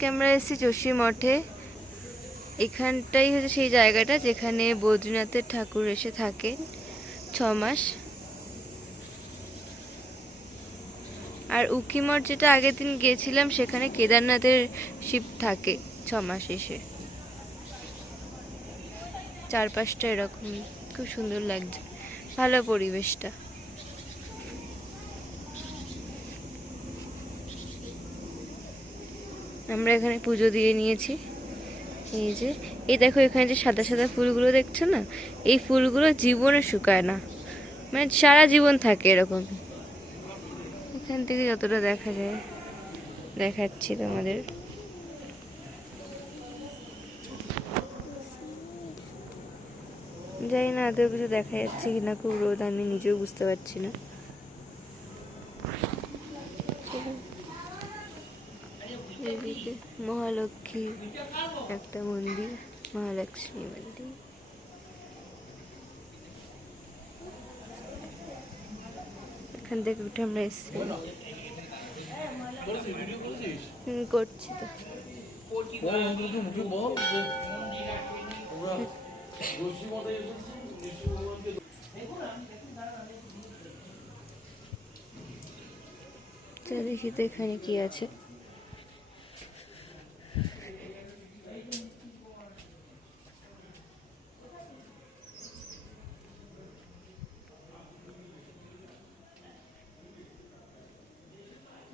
আজকে আমরা এসেছি যোশী মঠে। এখানটাই হচ্ছে সেই জায়গাটা যেখানে বদ্রীনাথের ঠাকুর এসে থাকেন 6 মাস। আর উখিমঠ যেটা আগের দিন গিয়েছিলাম সেখানে কেদারনাথের শিব থাকে 6 মাস এসে। চারপাশটা এরকম খুব সুন্দর লাগছে, ভালো পরিবেশটা। আমরা এখানে পুজো দিয়ে নিয়েছি। এই দেখো এখানে যে সাদা সাদা ফুলগুলো দেখছো না, এই ফুলগুলো জীবনে শুকায় না, মানে সারা জীবন থাকে এরকম। এখান থেকে যতটা দেখা যায় দেখাচ্ছি তোমাদের। জানি না আদৌ কিছু দেখা যাচ্ছে কিনা, খুব রোদ, আমি নিজেও বুঝতে পারছি না। এদিকে মহালক্ষ্মী একটা মন্দির, মহালক্ষ্মী মন্দির। এখান থেকে উঠে আমরা এসেছি, করছি তো। দেখি তো এখানে কি আছে।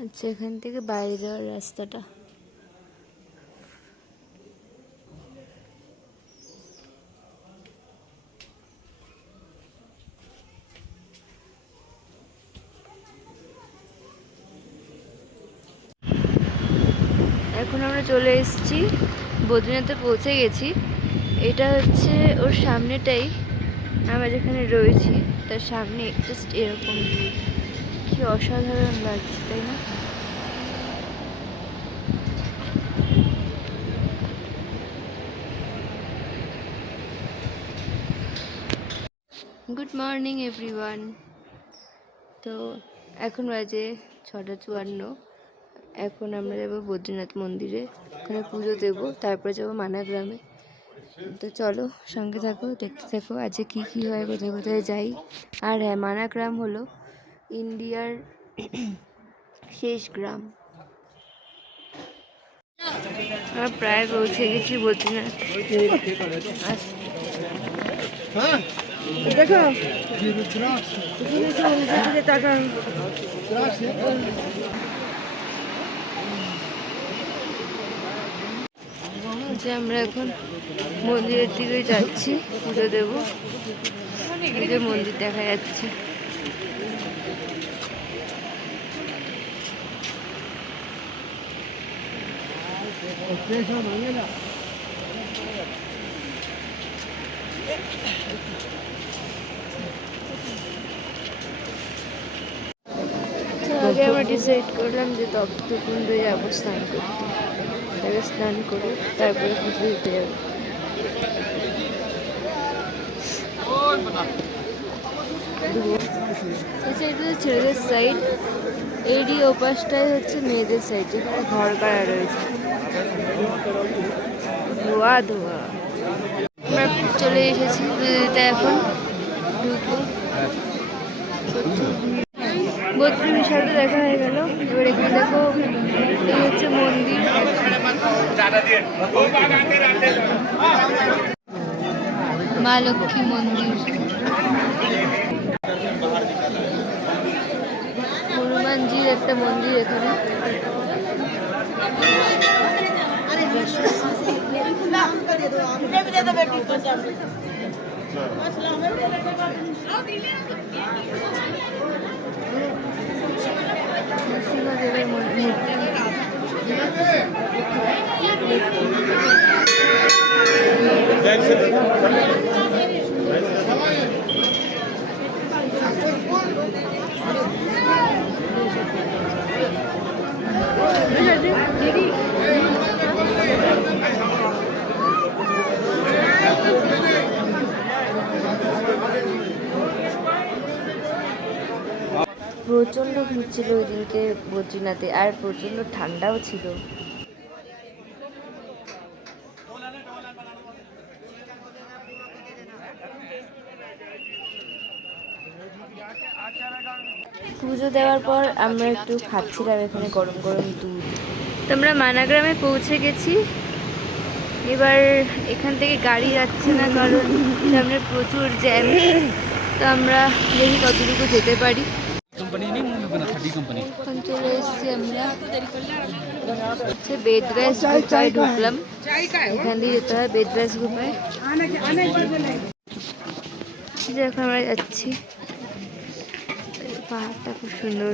আচ্ছা, এখান থেকে বাইরে যাওয়ার রাস্তাটা। এখন আমরা চলে এসেছি, বদ্রীনাথে পৌঁছে গেছি। এটা হচ্ছে ওর সামনেটাই, আমরা যেখানে রয়েছি তার সামনে জাস্ট এরকম কি অসাধারণ লাগছে, তাই না? Good morning everyone. তো এখন বাজে 6:54। এখন আমরা যাবো বদ্রীনাথ মন্দিরে, ওখানে পুজো দেবো, তারপরে যাবো মানাগ্রামে। তো চলো সঙ্গে থাকো, দেখতে থাকো আজকে কি কি হয়, কোথায় কোথায় যাই। আর হ্যাঁ, মানাগ্রাম হলো ইন্ডিয়ার শেষ গ্রাম। আমরা প্রায় পৌঁছে গেছি বদ্রীনাথ। দেখো যে আমরা এখন মন্দিরের দিকে যাচ্ছি, পুজো দেব। এই যে মন্দির দেখা যাচ্ছে। আগে আমরা ডিসাইড করলাম যে তপ্তকুণ্ডে যাবো স্নান করতে, তাকে স্নান করে তারপরে পুজো দিতে যাবো। ছেলেদের সাইড, এরই ওপাশটাই হচ্ছে মেয়েদের সাইড, যেখানে ঘর কাড়া রয়েছে। ধোয়া ধোয়া। আমরা চলে এসেছি পুজো দিতে, এখন ঢুকবো। বদ্রী বিশালটা দেখা হয়ে গেল। এবার এখানে দেখো, এই হচ্ছে মন্দির। মা লক্ষ্মী মন্দির, হনুমানজির একটা মন্দির এখানে। নৃসিংহদেবের মূর্তি। প্রচণ্ড ভিড় ছিল ওই দিনকে বদ্রীনাথে, আর প্রচণ্ড ঠান্ডাও ছিল। পুজো দেওয়ার পর আমরা একটু খাচ্ছিলাম এখানে গরম গরম দুধ। তো আমরা মানাগ্রামে পৌঁছে গেছি। এবার এখান থেকে গাড়ি যাচ্ছে না কারণ সামনে প্রচুর জ্যাম। তো আমরা দেখি কতটুকু যেতে পারি। এখন চলে এসেছি আমরা হচ্ছে বেদব্যাস গুফায় ঢুকলাম। এখান দিয়ে যেতে হয় বেদব্যাস গুফায়। এখন আমরা যাচ্ছি। পাহাড়টা খুব সুন্দর।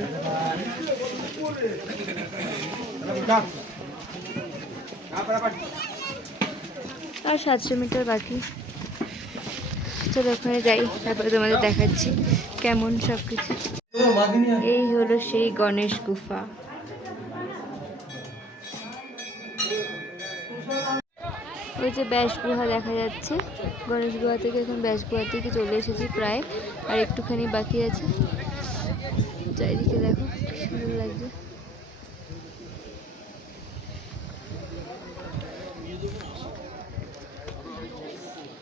আর 700 মিটার বাকি। চলো ওখানে যাই, তারপরে তোমাদের দেখাচ্ছি কেমন সবকিছু। এই হলো সেই গণেশ গুফা। ওই যে ব্যাস গুহা দেখা যাচ্ছে। গণেশ গুহা থেকে এখন ব্যাস গুহা থেকে চলে এসেছি প্রায়, আর একটুখানি বাকি আছে। চারিদিকে দেখো কি সুন্দর লাগছে।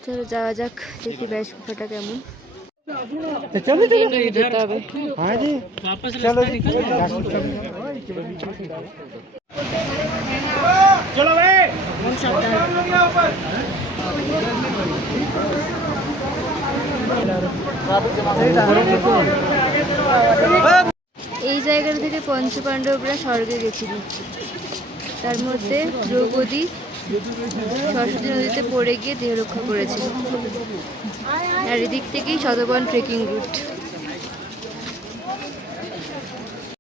চলো যাওয়া যাক, দেখি ব্যাস গুফাটা কেমন। যেতে হবে। এই জায়গাটা থেকে পঞ্চপাণ্ডবরা স্বর্গে গেছিল। তার মধ্যে দ্রৌপদী সরস্বতী নদীতে পড়ে গিয়ে দেহ রক্ষা করেছিল। আর এদিক থেকেই শতবন ট্রেকিং রুট।